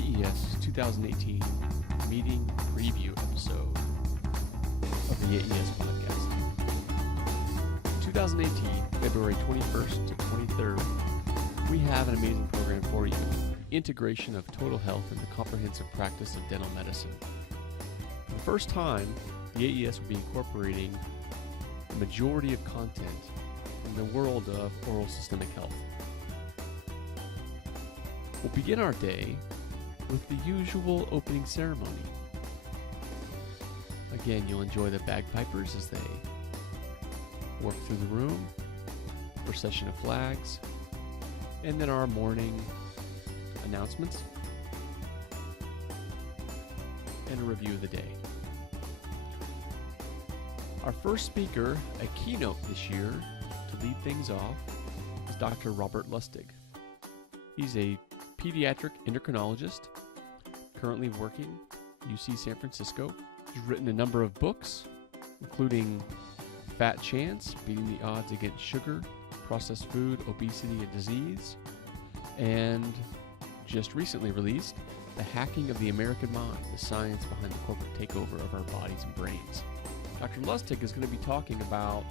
AES 2018 meeting preview episode of the AES podcast. 2018, February 21st to 23rd, we have an amazing program for you. Integration of total health in the comprehensive practice of dental medicine. For the first time, the AES will be incorporating the majority of content in the world of oral systemic health. We'll begin our day with the usual opening ceremony. Again, you'll enjoy the bagpipers as they work through the room, procession of flags, and then our morning announcements and a review of the day. Our first speaker, a keynote this year to lead things off, is Dr. Robert Lustig. He's a pediatric endocrinologist, currently working at UC San Francisco. He's written a number of books, including Fat Chance, Beating the Odds Against Sugar, Processed Food, Obesity, and Disease, and just recently released The Hacking of the American Mind, the science behind the corporate takeover of our bodies and brains. Dr. Lustig is going to be talking about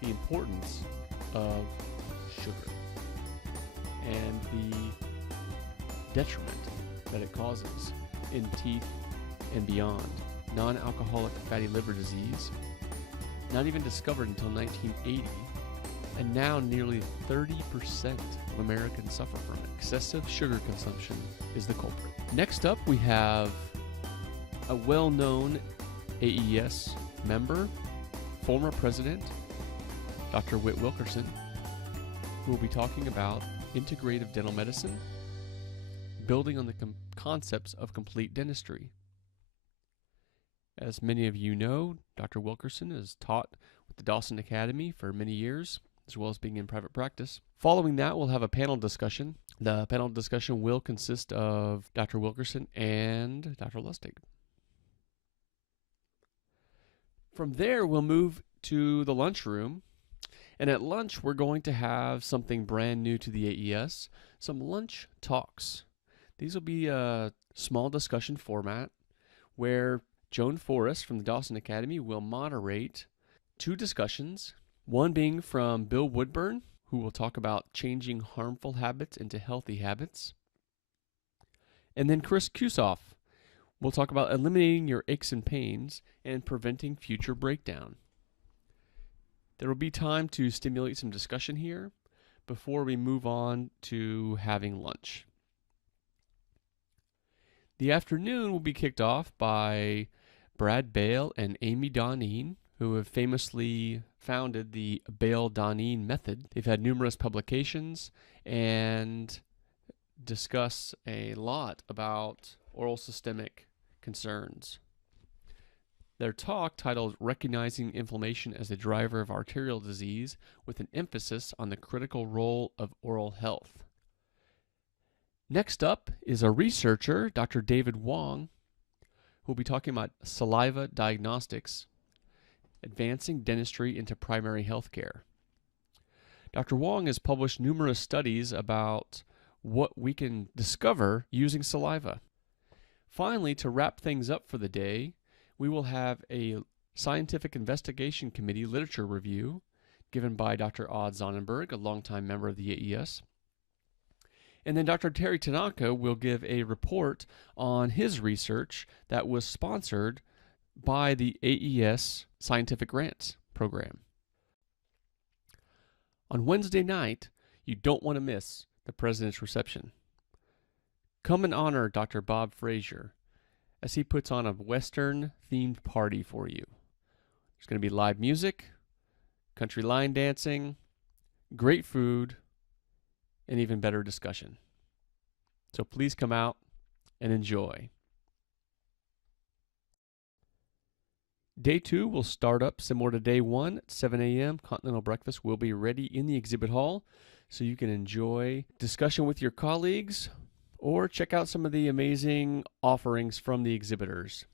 the importance of sugar and the detriment that it causes in teeth and beyond. Non-alcoholic fatty liver disease, not even discovered until 1980, and now nearly 30% of Americans suffer from it. Excessive sugar consumption is the culprit. Next up, we have a well-known AES member, former president, Dr. Whit Wilkerson, who will be talking about integrative dental medicine, building on the concepts of complete dentistry. As many of you know, Dr. Wilkerson has taught with the Dawson Academy for many years, as well as being in private practice. Following that, we'll have a panel discussion. The panel discussion will consist of Dr. Wilkerson and Dr. Lustig. From there, we'll move to the lunchroom. And at lunch, we're going to have something brand new to the AES, some lunch talks. These will be a small discussion format where Joan Forrest from the Dawson Academy will moderate two discussions, one being from Bill Woodburn, who will talk about changing harmful habits into healthy habits, and then Chris Kusoff will talk about eliminating your aches and pains and preventing future breakdown. There will be time to stimulate some discussion here before we move on to having lunch. The afternoon will be kicked off by Brad Bale and Amy Doneen, who have famously founded the Bale-Doneen method. They've had numerous publications and discuss a lot about oral systemic concerns. Their talk, titled Recognizing Inflammation as a Driver of Arterial Disease, with an emphasis on the critical role of oral health. Next up is a researcher, Dr. David Wong, who will be talking about saliva diagnostics, advancing dentistry into primary health care. Dr. Wong has published numerous studies about what we can discover using saliva. Finally, to wrap things up for the day, we will have a Scientific Investigation Committee literature review given by Dr. Odd Sonnenberg, a longtime member of the AES. And then Dr. Terry Tanaka will give a report on his research that was sponsored by the AES Scientific Grants Program. On Wednesday night, you don't want to miss the President's reception. Come and honor Dr. Bob Frazier as he puts on a Western-themed party for you. There's going to be live music, country line dancing, great food, and even better discussion. So please come out and enjoy. Day 2 will start up similar to day 1 at 7 a.m. Continental breakfast will be ready in the exhibit hall so you can enjoy discussion with your colleagues or check out some of the amazing offerings from the exhibitors.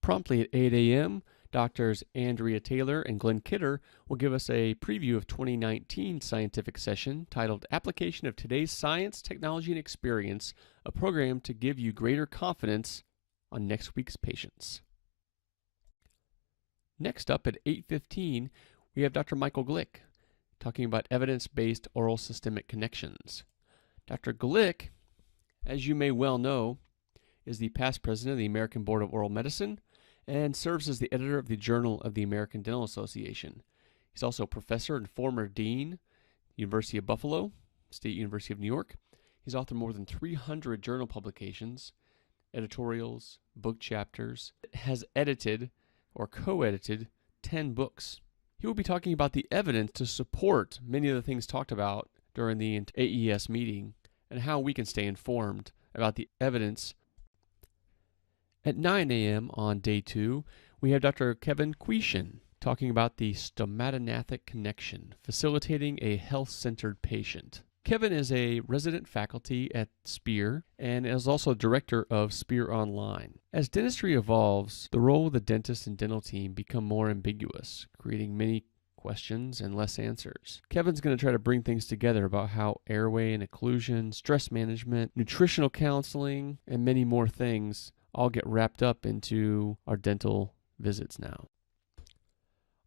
Promptly at 8 a.m., Doctors Andrea Taylor and Glenn Kidder will give us a preview of 2019 scientific session titled Application of Today's Science, Technology, and Experience, a program to give you greater confidence on next week's patients. Next up at 8:15, we have Dr. Michael Glick talking about evidence-based oral systemic connections. Dr. Glick, as you may well know, is the past president of the American Board of Oral Medicine and serves as the editor of the Journal of the American Dental Association. He's also a professor and former dean, University of Buffalo, State University of New York. He's authored more than 300 journal publications, editorials, book chapters, has edited or co-edited 10 books. He will be talking about the evidence to support many of the things talked about during the AES meeting and how we can stay informed about the evidence. At 9 a.m. on day 2, we have Dr. Kevin Quishin talking about the stomatognathtic connection, facilitating a health-centered patient. Kevin is a resident faculty at Spear and is also director of Spear Online. As dentistry evolves, the role of the dentist and dental team become more ambiguous, creating many questions and less answers. Kevin's going to try to bring things together about how airway and occlusion, stress management, nutritional counseling, and many more things all get wrapped up into our dental visits now.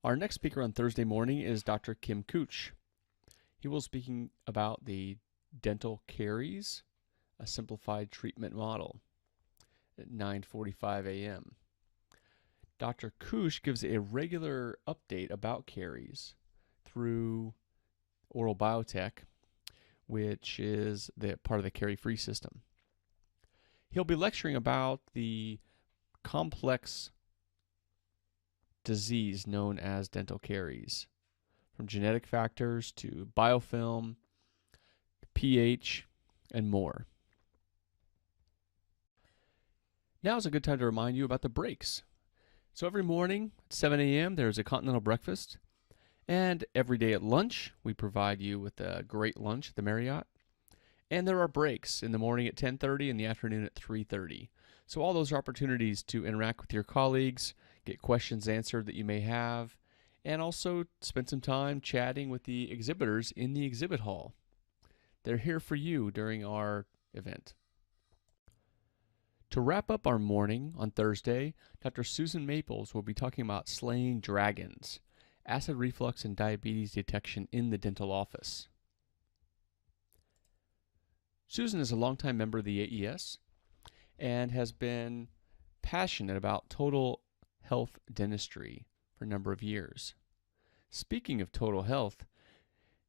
Our next speaker on Thursday morning is Dr. Kim Cooch. He will be speaking about the dental caries, a simplified treatment model at 9:45 a.m. Dr. Cooch gives a regular update about caries through Oral Biotech, which is the part of the carie-free system. He'll be lecturing about the complex disease known as dental caries, from genetic factors to biofilm, pH, and more. Now is a good time to remind you about the breaks. So every morning at 7 a.m. there's a continental breakfast, and every day at lunch we provide you with a great lunch at the Marriott. And there are breaks in the morning at 10:30 and the afternoon at 3:30. So all those are opportunities to interact with your colleagues, get questions answered that you may have, and also spend some time chatting with the exhibitors in the exhibit hall. They're here for you during our event. To wrap up our morning on Thursday, Dr. Susan Maples will be talking about slaying dragons, acid reflux and diabetes detection in the dental office. Susan is a longtime member of the AES and has been passionate about total health dentistry for a number of years. Speaking of total health,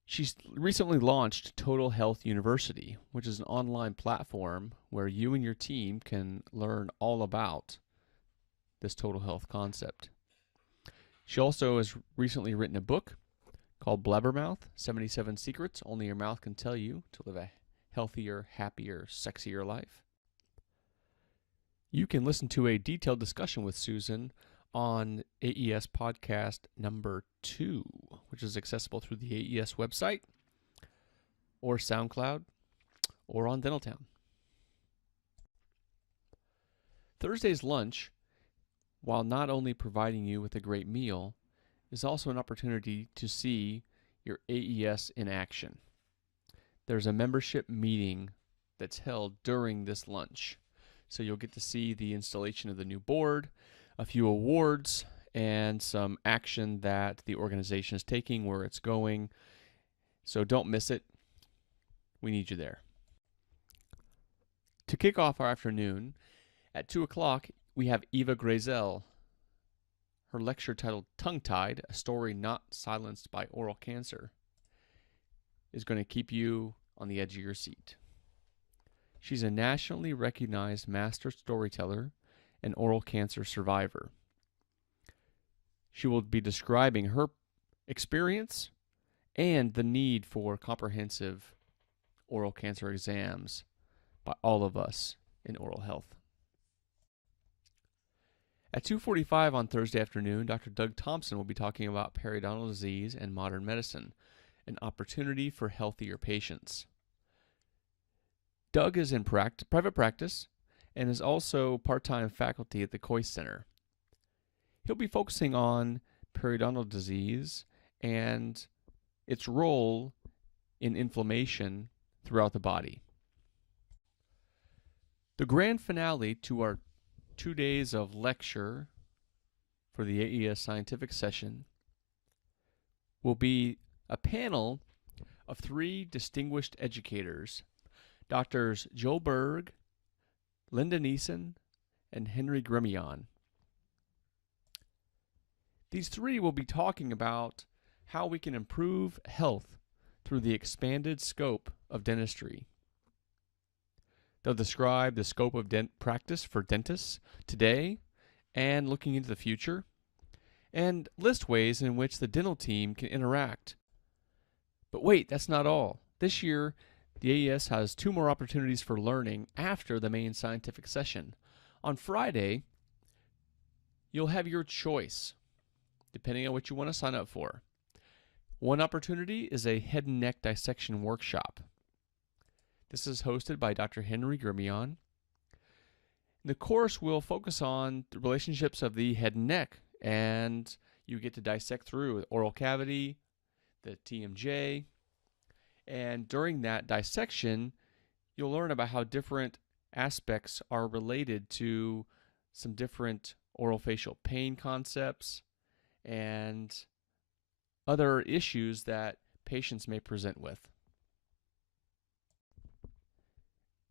she's recently launched Total Health University, which is an online platform where you and your team can learn all about this total health concept. She also has recently written a book called Blabbermouth, 77 Secrets Only Your Mouth Can Tell You to Live a Healthier, Happier, Sexier Life. You can listen to a detailed discussion with Susan on AES podcast number 2, which is accessible through the AES website or SoundCloud or on Dentaltown. Thursday's lunch, while not only providing you with a great meal, is also an opportunity to see your AES in action. There's a membership meeting that's held during this lunch. So you'll get to see the installation of the new board, a few awards, and some action that the organization is taking, where it's going. So don't miss it. We need you there. To kick off our afternoon, at 2 o'clock, we have Eva Grazel. Her lecture titled Tongue-Tied, A Story Not Silenced by Oral Cancer, is going to keep you on the edge of your seat. She's a nationally recognized master storyteller and oral cancer survivor. She will be describing her experience and the need for comprehensive oral cancer exams by all of us in oral health. At 2:45 on Thursday afternoon, Dr. Doug Thompson will be talking about periodontal disease and modern medicine, an opportunity for healthier patients. Doug is in private practice and is also part-time faculty at the Coy Center. He'll be focusing on periodontal disease and its role in inflammation throughout the body. The grand finale to our 2 days of lecture for the AES Scientific session will be a panel of 3 distinguished educators, Doctors Joe Berg, Linda Neeson, and Henry Gremion. These 3 will be talking about how we can improve health through the expanded scope of dentistry. They'll describe the scope of practice for dentists today and looking into the future, and list ways in which the dental team can interact. But wait, that's not all. This year, the AES has 2 more opportunities for learning after the main scientific session. On Friday, you'll have your choice, depending on what you want to sign up for. One opportunity is a head and neck dissection workshop. This is hosted by Dr. Henry Gremion. The course will focus on the relationships of the head and neck, and you get to dissect through the oral cavity, the TMJ, and during that dissection, you'll learn about how different aspects are related to some different orofacial pain concepts and other issues that patients may present with.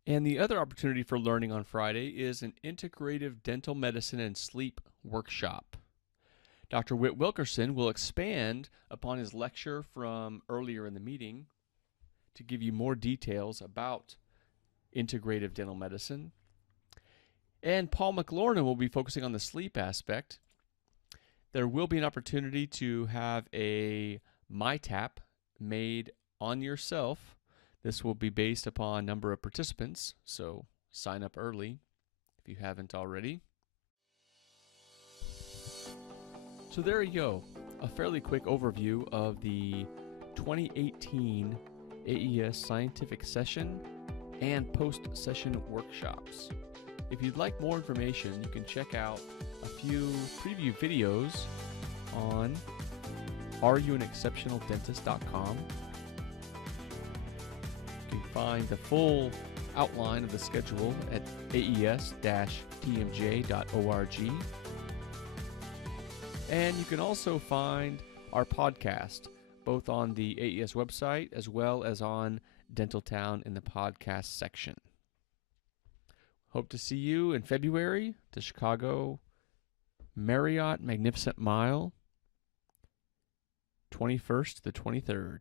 And the other opportunity for learning on Friday is an integrative dental medicine and sleep workshop. Dr. Whit Wilkerson will expand upon his lecture from earlier in the meeting to give you more details about integrative dental medicine. And Paul McLaurin will be focusing on the sleep aspect. There will be an opportunity to have a MyTap made on yourself. This will be based upon number of participants, so sign up early if you haven't already. So there you go, a fairly quick overview of the 2018 AES Scientific Session and post-session workshops. If you'd like more information, you can check out a few preview videos on areyouanexceptionaldentist.com. You can find the full outline of the schedule at aes-tmj.org. And you can also find our podcast, both on the AES website as well as on Dentaltown in the podcast section. Hope to see you in February to Chicago Marriott Magnificent Mile, 21st to the 23rd.